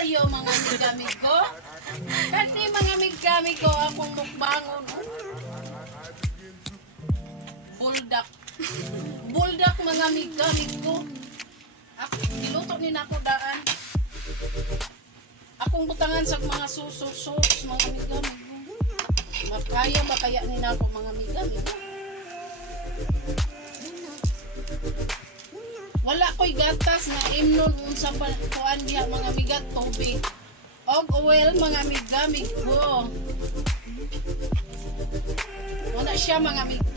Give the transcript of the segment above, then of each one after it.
sa'yo mga amigo. Kasi mga amigo akong mukbangon. Buldak. Buldak mga amigo. Ako, niluto ni na ako daan. Akong butangan sa mga susos mga amigo. Makaya ba kaya ni na ako mga amigo? Wala ko'y gatas na imnon unsa pa kuan diha mga amiga tubig. Og oil mga amigo. Wala siya mga amigo.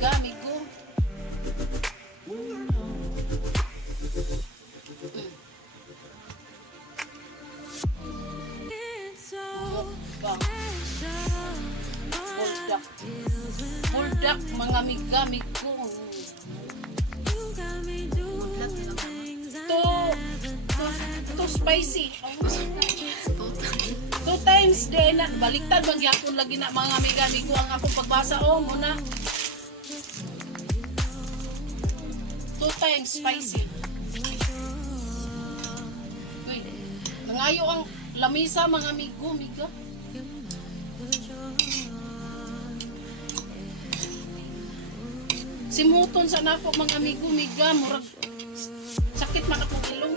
Buldak mga amigo. To spicy. 2 times din na baliktad magyapon lagi na mga amigo ang akong pagbasa muna. 2 times spicy. Uy, nangayo ang lamisa mga amigo. Simuton sa nako mga amigo murag sakit makatong ilong.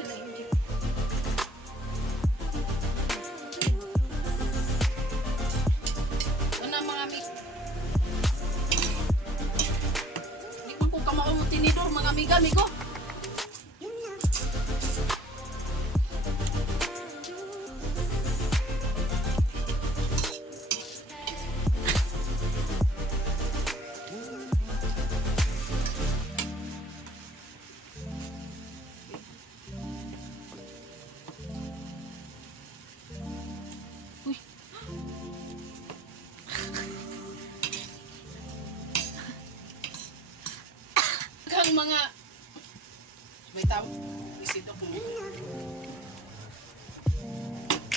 Una mga amigo. Di pa ko kamao mo tinidor mga amigo. Ang mga may tawag isito ko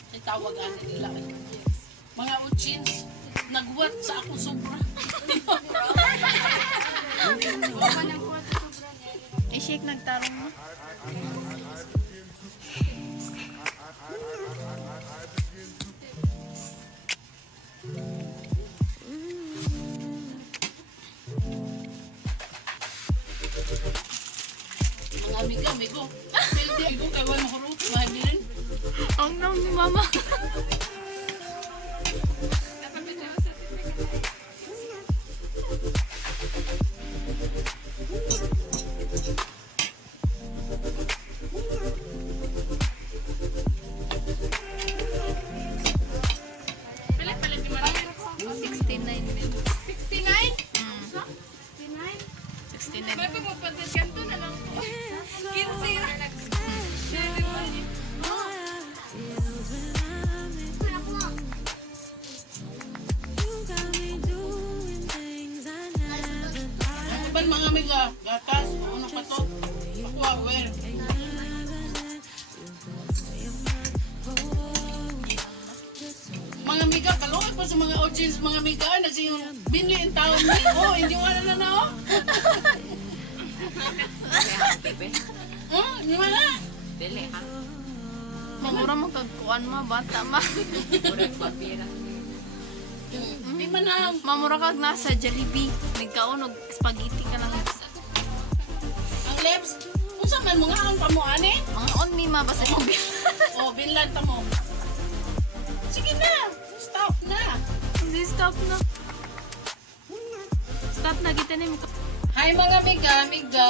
ay tawag nila mga uchins nagwat sa ako sobra I-shake nagtarong mo. mga amigo amigo kay wala mahurot mahabilin Ang naw ni mama. Palit di mana? 69. 69? 69. May pagpapansin kanto na lang po. 15. ang iban mga amiga gatas ano pa to aqua well mga amiga kalungag pa sa mga audience mga amiga nagsiyong binli in town ni hindi wala na hindi wala Mamura mo kagkuan ma, bata ma. hindi man na Mamura kag nasa Jollibee. Nagkaon og spaghetti ka lang. ang lips unsa man mga ang pamuane Mga on me ma basta mo bil. binlan ta mo sige na stop na Hindi stop na. Stop na kita ni mo. hi mga amigo